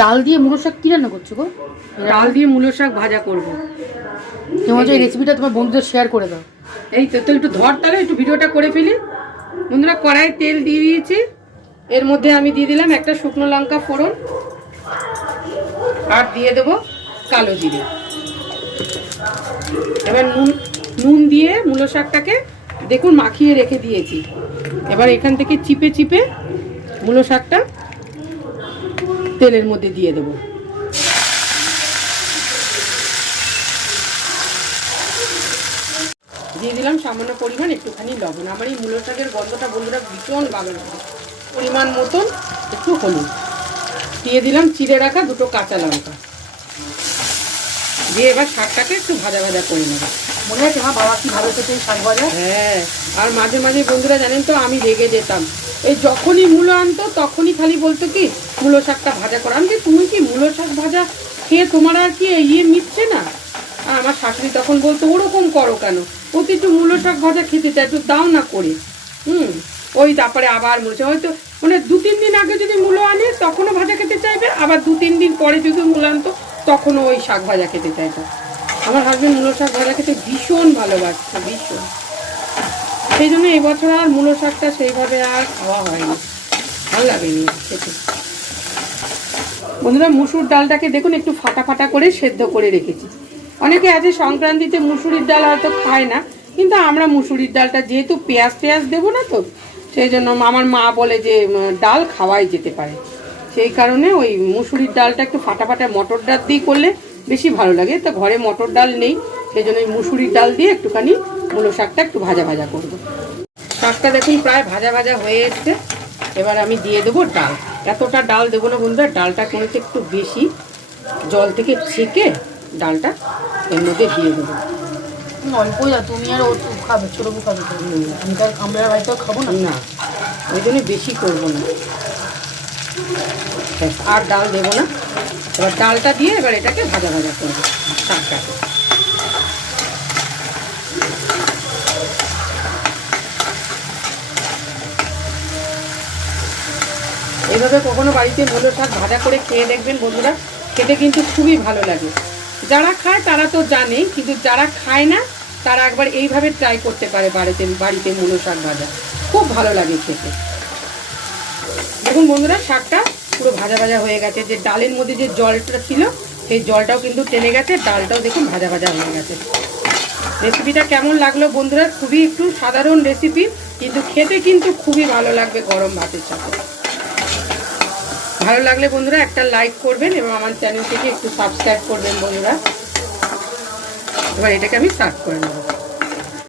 ডাল দিয়ে মুলো শাক কি রান্না করছ গো? ডাল দিয়ে মূলো শাক ভাজা করব। তোমার এই রেসিপিটা তোমার বন্ধুদের শেয়ার করে দাও। এই তো তো একটু ধর তাহলে একটু ভিডিওটা করে ফেলি। বন্ধুরা কড়াই তেল দিয়ে দিয়েছি। এর মধ্যে আমি দিয়ে দিলাম একটা শুকনো লঙ্কা ফোড়ন। আর দিয়ে দেব কালো জিরে। এবার নুন নুন দিয়ে মূলো শাকটাকে দেখুন মাখিয়ে রেখে দিয়েছি। এবার এখান থেকে চিপে চিপে মূলো শাকটা তেলের মধ্যে দিয়ে দেবো। দিয়ে দিলাম সামান্য পরিমাণ একটুখানি লবণ। আমার এই মূলো শাকের গন্ধটা বন্ধুরা ভীষণ ভালো লাগে। পরিমাণ মতন একটু হলুদ। দিয়ে দিলাম চিড়ে রাখা দুটো কাঁচা লঙ্কা। দিয়ে এবার শাকটাকে একটু ভাজা ভাজা করে নেব। বাবা শাক ভাজা হ্যাঁ আর মাঝে মাঝে বন্ধুরা জানেন তো, আমি রেগে যেতাম। এই যখনই মূলো আনতো, তখনই খালি বলতো কি, মূলো শাকটা ভাজা করো। আমি তুমি কি মূলো শাক ভাজা খেয়ে তোমার আর কি ইয়ে মিটছে না? আর আমার শাশুড়ি তখন বলতো, ওরকম করো কেন? ও তো একটু মূলো শাক ভাজা খেতে চায় একটু দাও না করে। হুম, ওই তারপরে আবার মূলো হয়তো মানে দু তিন দিন আগে যদি মূলো আনে, তখনও ভাজা খেতে চাইবে, আবার দু তিন দিন পরে যদি মূলো আনতো, তখনও ওই শাক ভাজা খেতে চাইতো আমার হাজবেন্ড মূলো শাক ভাজা খেতে ভীষণ ভালোবাসছে ভীষণ। সেই জন্য এবছর আর মূলো শাকটা সেইভাবে আর খাওয়া হয়নি। ভালো লাগেনি খেতে। বন্ধুরা, মুসুর ডালটাকে দেখুন, একটু ফাটা ফাটা করে সেদ্ধ করে রেখেছি। অনেকে আছে সংক্রান্তিতে মুসুরির ডাল হয়তো খায় না, কিন্তু আমরা মুসুরির ডালটা যেহেতু পেঁয়াজ পেঁয়াজ দেবো না তো, সেই জন্য আমার মা বলে যে ডাল খাওয়াই যেতে পারে। সেই কারণে ওই মুসুরির ডালটা একটু ফাটা ফাটা মটর ডাল দিয়ে করলে বেশি ভালো লাগে। তো ঘরে মটর ডাল নেই সেই জন্য মুসুরির ডাল দিয়ে একটুখানি মূলো শাকটা একটু ভাজা ভাজা করব। শাকটা দেখুন প্রায় ভাজা ভাজা হয়ে এসছে। এবার আমি দিয়ে দেবো ডাল। এতটা ডাল দেবো না বন্ধুরা ডালটা করেছে একটু বেশি জল থেকে ছেঁকে ডালটা এর মধ্যে দিয়ে দেবো। অল্পই তুমি আর ও তো খাবে ছোটো বউ খাবে। তো। আমি তো আমরা বাড়িতেও খাব না। না ওই জন্য বেশি করব না। আর ডাল দেবো না। এবার ডালটা দিয়ে এবার এটাকে ভাজা ভাজা করব শাকটাকে এভাবে কখনো বাড়িতে মূলো শাক ভাজা করে খেয়ে দেখবেন বন্ধুরা, খেতে কিন্তু খুবই ভালো লাগে। যারা খায় তারা তো জানেই, কিন্তু যারা খায় না, তারা একবার এইভাবে ট্রাই করতে পারে বাড়িতে বাড়িতে মূলো শাক ভাজা। খুব ভালো লাগে খেতে। দেখুন বন্ধুরা, শাকটা পুরো ভাজা ভাজা হয়ে গেছে। যে ডালের মধ্যে যে জলটা ছিল, সেই জলটাও কিন্তু টেনে গেছে, ডালটাও দেখুন ভাজা ভাজা হয়ে গেছে। রেসিপিটা কেমন লাগল বন্ধুরা? খুবই একটু সাধারণ রেসিপি কিন্তু খেতে কিন্তু খুবই ভালো লাগবে গরম ভাতের সাথে। ভালো লাগলে বন্ধুরা একটা লাইক করবেন এবং আমার চ্যানেলটিকে একটু সাবস্ক্রাইব করবেন বন্ধুরা। এবার এটাকে আমি সার্ভ করে নেব।